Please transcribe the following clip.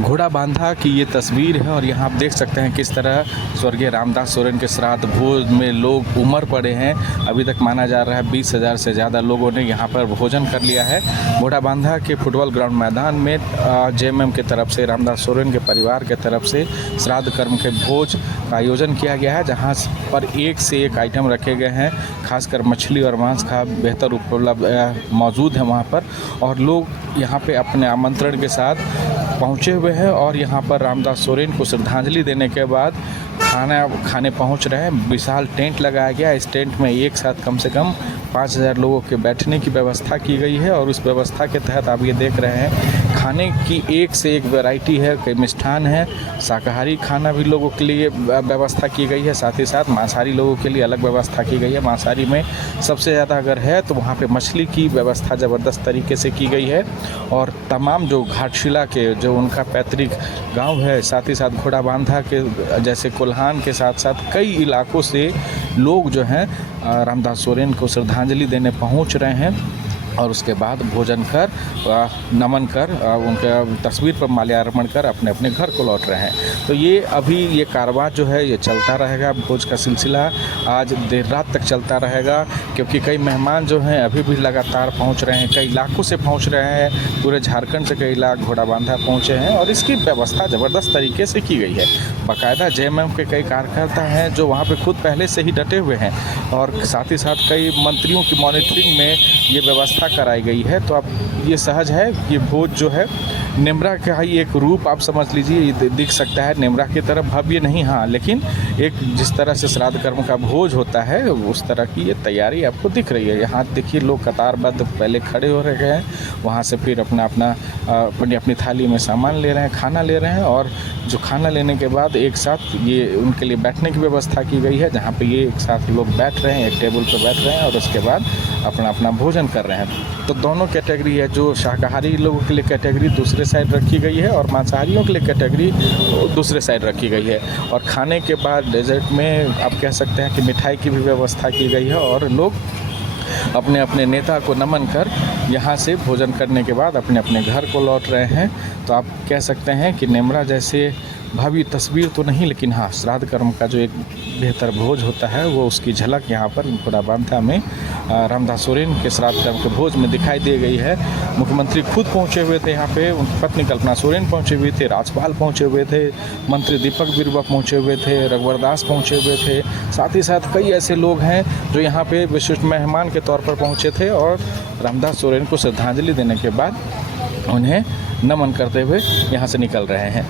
घोड़ा बांधा की ये तस्वीर है और यहाँ आप देख सकते हैं किस तरह स्वर्गीय रामदास सोरेन के श्राद्ध भोज में लोग उमड़ पड़े हैं। अभी तक माना जा रहा है 20,000 से ज़्यादा लोगों ने यहाँ पर भोजन कर लिया है। घोड़ा बांधा के फुटबॉल ग्राउंड मैदान में जेएमएम की तरफ से, रामदास सोरेन के परिवार के तरफ से श्राद्ध कर्म के भोज का आयोजन किया गया है, जहाँ पर एक से एक आइटम रखे गए हैं। खासकर मछली और मांस का बेहतर उपलब्ध मौजूद है वहाँ पर, और लोग यहाँ पे अपने आमंत्रण के साथ पहुँचे हुए हैं और यहाँ पर रामदास सोरेन को श्रद्धांजलि देने के बाद खाना खाने पहुँच रहे हैं। विशाल टेंट लगाया गया। इस टेंट में एक साथ कम से कम 5,000 लोगों के बैठने की व्यवस्था की गई है और उस व्यवस्था के तहत आप ये देख रहे हैं खाने की एक से एक वैरायटी है। कई मिष्ठान है, शाकाहारी खाना भी लोगों के लिए व्यवस्था की गई है, साथ ही साथ मांसाहारी लोगों के लिए अलग व्यवस्था की गई है। मांसाहारी में सबसे ज़्यादा अगर है तो वहाँ पे मछली की व्यवस्था ज़बरदस्त तरीके से की गई है। और तमाम जो घाटशिला के जो उनका पैतृक गांव है, साथ ही साथ घोड़ा बांधा के जैसे कोल्हान के साथ साथ कई इलाकों से लोग जो हैं रामदास सोरेन को श्रद्धांजलि देने पहुंच रहे हैं और उसके बाद भोजन कर नमन कर उनके तस्वीर पर माल्यार्पण कर अपने अपने घर को लौट रहे हैं। तो ये अभी ये कारवां जो है ये चलता रहेगा। भोज का सिलसिला आज देर रात तक चलता रहेगा, क्योंकि कई मेहमान जो हैं अभी भी लगातार पहुंच रहे हैं। कई इलाकों से पहुंच रहे हैं, पूरे झारखंड से कई इलाके घोड़ा बांधा पहुँचे हैं और इसकी व्यवस्था ज़बरदस्त तरीके से की गई है। बाकायदा जेएमएम के कई कार्यकर्ता हैं जो वहाँ पर खुद पहले से ही डटे हुए हैं और साथ ही साथ कई मंत्रियों की मॉनिटरिंग में ये व्यवस्था कराई गई है। तो अब ये सहज है कि भोज जो है निम्रा का ही एक रूप आप समझ लीजिए, ये दिख सकता है निम्रा की तरफ भव्य नहीं, हाँ, लेकिन एक जिस तरह से श्राद्ध कर्म का भोज होता है उस तरह की ये तैयारी आपको दिख रही है। यहाँ देखिए लोग कतारबद्ध पहले खड़े हो रहे हैं, वहाँ से फिर अपनी थाली में सामान ले रहे हैं, खाना ले रहे हैं और जो खाना लेने के बाद एक साथ ये उनके लिए बैठने की व्यवस्था की गई है, जहाँ पे ये एक साथ लोग बैठ रहे हैं, एक टेबल पर बैठ रहे हैं और उसके बाद अपना अपना भोजन कर रहे हैं। तो दोनों कैटेगरी है, जो शाकाहारी लोगों के लिए कैटेगरी दूसरे साइड रखी गई है और मांसाहारियों के लिए कैटेगरी दूसरे साइड रखी गई है। और खाने के बाद डेजर्ट में आप कह सकते हैं कि मिठाई की भी व्यवस्था की गई है और लोग अपने अपने नेता को नमन कर यहाँ से भोजन करने के बाद अपने अपने घर को लौट रहे हैं। तो आप कह सकते हैं कि निम्रा जैसे भव्य तस्वीर तो नहीं, लेकिन हाँ, श्राद्ध कर्म का जो एक बेहतर भोज होता है वो उसकी झलक यहाँ पर घोड़ा बांधा में रामदास सोरेन के श्राद्ध कर्म के भोज में दिखाई दे गई है। मुख्यमंत्री खुद पहुँचे हुए थे यहाँ पे, उनकी पत्नी कल्पना सोरेन पहुँचे हुए थे, राज्यपाल पहुँचे हुए थे, मंत्री दीपक बिरुवा पहुँचे हुए थे, रघुवर दास पहुँचे हुए थे, साथ ही साथ कई ऐसे लोग हैं जो यहाँ पे विशिष्ट मेहमान के तौर पर पहुँचे थे और रामदास सोरेन को श्रद्धांजलि देने के बाद उन्हें नमन करते हुए यहाँ से निकल रहे हैं।